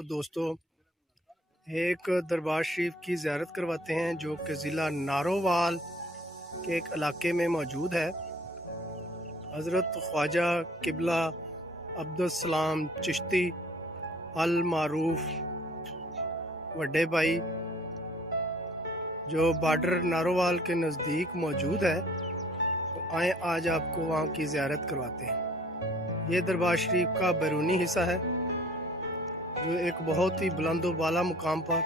आपको दोस्तों एक दरबार शरीफ की ज़ियारत करवाते हैं जो कि ज़िला नारोवाल के एक इलाके में मौजूद है। हज़रत ख्वाजा किबला अब्दुल सलाम चिश्ती अल मारूफ वड्डे भाई जो बॉर्डर नारोवाल के नज़दीक मौजूद है, तो आए आज आपको वहाँ की ज़ियारत करवाते हैं। ये दरबार शरीफ का बैरूनी हिस्सा है जो एक बहुत ही बुलंद वाला मुकाम पर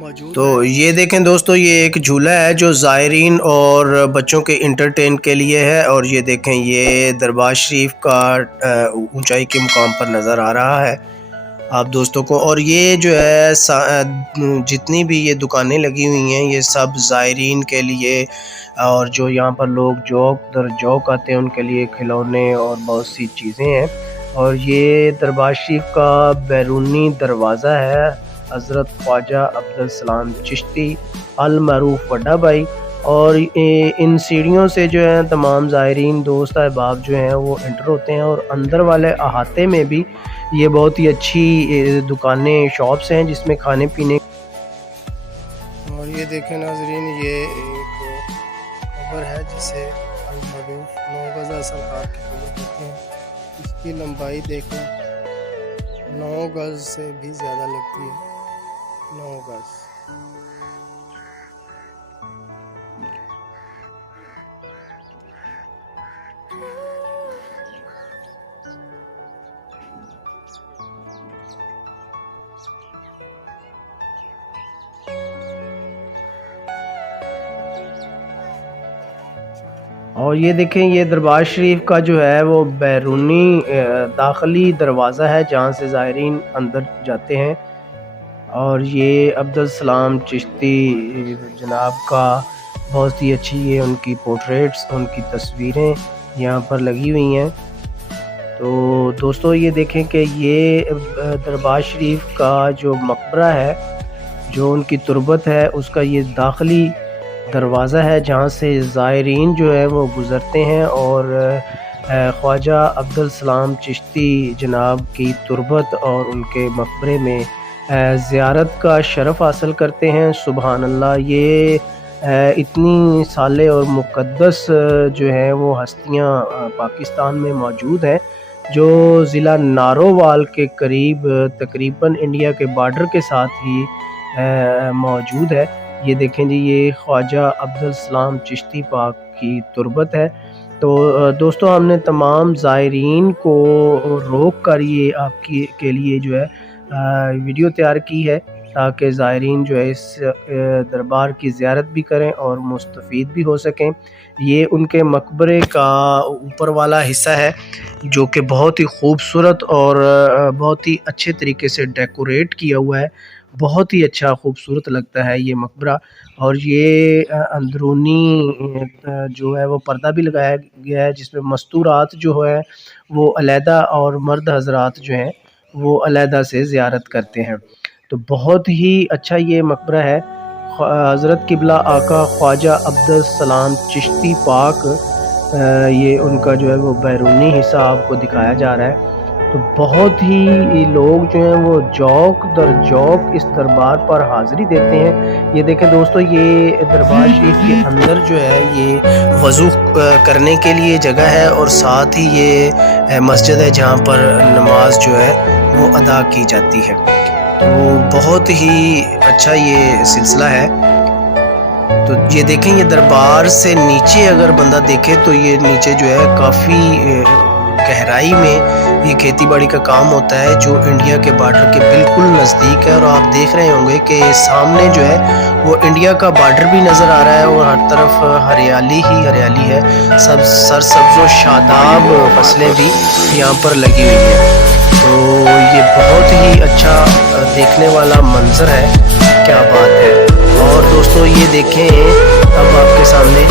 मौजूद तो है। ये देखें दोस्तों, ये एक झूला है जो ज़ायरीन और बच्चों के इंटरटेन के लिए है। और ये देखें, ये दरबार शरीफ का ऊंचाई के मुकाम पर नज़र आ रहा है आप दोस्तों को। और ये जो है जितनी भी ये दुकानें लगी हुई हैं ये सब ज़ायरीन के लिए, और जो यहाँ पर लोग जौक दर जौक आते हैं उनके लिए खिलौने और बहुत सी चीज़ें हैं। और ये दरबार शरीफ का बैरूनी दरवाज़ा है हज़रत ख्वाजा अब्दुल सलाम चिश्ती अल मारूफ वड्डा भाई। और इन सीढ़ियों से जो है तमाम ज़ायरीन दोस्त अहबाब जो हैं वो एंटर होते हैं। और अंदर वाले अहाते में भी ये बहुत ही अच्छी दुकानें शॉप्स हैं जिसमें खाने पीने। और ये देखें नाजरीन, ये एक कब्र है जिसे अल मारूफ 9 गज़ सरकार की कब्र कहते हैं। इसकी लंबाई देखें 9 गज़ से भी ज़्यादा लगती है, 9 गज़। और ये देखें, ये दरबार शरीफ का जो है वो बैरूनी दाखिली दरवाज़ा है जहाँ से ज़ायरीन अंदर जाते हैं। और ये अब्दुल सलाम चिश्ती जनाब का बहुत ही अच्छी ये उनकी पोर्ट्रेट्स, उनकी तस्वीरें यहाँ पर लगी हुई हैं। तो दोस्तों ये देखें कि ये दरबार शरीफ का जो मकबरा है, जो उनकी तुरबत है, उसका ये दाखिली दरवाज़ा है जहाँ से ज़ायरीन जो है वो गुज़रते हैं और ख्वाजा अब्दुल सलाम चिश्ती जनाब की तुरबत और उनके मकबरे में ज़ियारत का शरफ़ हासिल करते हैं। सुबहान अल्लाह, ये इतनी साले और मुक़द्दस जो है वो हस्तियाँ पाकिस्तान में मौजूद हैं जो ज़िला नारोवाल के करीब तकरीबन इंडिया के बॉर्डर के साथ ही मौजूद है। ये देखें जी, ये ख्वाजा अब्दुल सलाम चिश्ती पाक की तुरबत है। तो दोस्तों हमने तमाम ज़ायरीन को रोक कर ये आपकी के लिए जो है वीडियो तैयार की है ताकि ज़ायरीन जो है इस दरबार की ज़ियारत भी करें और मुस्तफ़ीद भी हो सकें। ये उनके मकबरे का ऊपर वाला हिस्सा है जो कि बहुत ही खूबसूरत और बहुत ही अच्छे तरीके से डेकोरेट किया हुआ है। बहुत ही अच्छा खूबसूरत लगता है ये मकबरा। और ये अंदरूनी जो है वो पर्दा भी लगाया गया है जिसमें मस्तूरात जो है वो अलहदा और मर्द हजरात जो हैं वो अलहदा से ज़ियारत करते हैं। तो बहुत ही अच्छा ये मकबरा है। हज़रत किबला आका ख्वाजा अब्दुल सलाम चिश्ती पाक, ये उनका जो है वो बैरूनी हिस्सा आपको दिखाया जा रहा है। तो बहुत ही लोग जो हैं वो जौक दर जौक इस दरबार पर हाज़िरी देते हैं। ये देखें दोस्तों, ये दरबार शरीफ के अंदर जो है ये वज़ू करने के लिए जगह है और साथ ही ये मस्जिद है जहाँ पर नमाज जो है वो अदा की जाती है। तो बहुत ही अच्छा ये सिलसिला है। तो ये देखें, ये दरबार से नीचे अगर बंदा देखे तो ये नीचे जो है काफ़ी गहराई में ये खेती बाड़ी का काम होता है जो इंडिया के बॉर्डर के बिल्कुल नज़दीक है। और आप देख रहे होंगे कि सामने जो है वो इंडिया का बॉर्डर भी नज़र आ रहा है और हर तरफ हरियाली ही हरियाली है। सब सरसब्ज़ व शादाब फसलें भी यहाँ पर लगी हुई हैं। तो ये बहुत ही अच्छा देखने वाला मंजर है, क्या बात है। और दोस्तों ये देखें, अब आपके सामने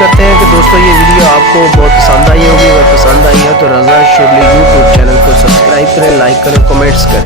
करते हैं कि दोस्तों ये वीडियो आपको बहुत पसंद आई होगी। अगर पसंद आई है तो रज़ा शुरली यूट्यूब चैनल को सब्सक्राइब करें, लाइक करें, कमेंट्स करें।